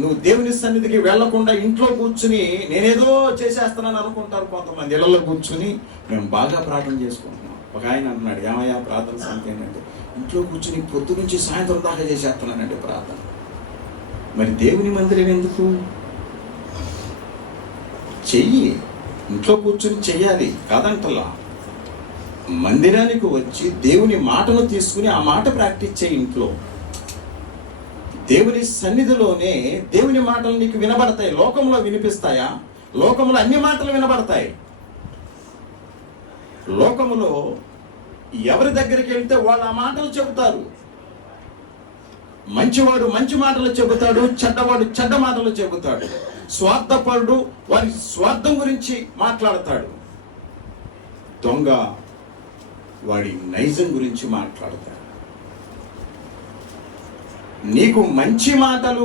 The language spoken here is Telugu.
నువ్వు దేవుని సన్నిధికి వెళ్లకుండా ఇంట్లో కూర్చుని నేనేదో చేసేస్తున్నాను అనుకుంటారు కొంతమంది. ఇళ్లలో కూర్చుని మేము బాగా ప్రార్థన చేసుకుంటున్నాం. ఒక ఆయన అన్నాడు, ఏమయ్యా ప్రార్థన సంఖ్య ఏంటంటే, ఇంట్లో కూర్చుని పొద్దు నుంచి సాయంత్రం దాకా చేసేస్తున్నానంటే ప్రార్థన. మరి దేవుని మందిరం ఎందుకు? చెయ్యి, ఇంట్లో కూర్చుని చెయ్యాలి కాదంటలా. మందిరానికి వచ్చి దేవుని మాటను తీసుకుని ఆ మాట ప్రాక్టీస్ చేయి. ఇంట్లో దేవుని సన్నిధిలోనే దేవుని మాటలు నీకు వినబడతాయి. లోకంలో వినిపిస్తాయా? లోకంలో అన్ని మాటలు వినబడతాయి. లోకములో ఎవరి దగ్గరికి వెళ్తే వాళ్ళు ఆ మాటలు చెబుతారు. మంచివాడు మంచి మాటలు చెబుతాడు, చెడ్డవాడు చెడ్డ మాటలు చెబుతాడు. స్వార్థపరుడు వారి స్వార్థం గురించి మాట్లాడతాడు. దొంగ వాడి నైజం గురించి మాట్లాడతాడు. నీకు మంచి మాటలు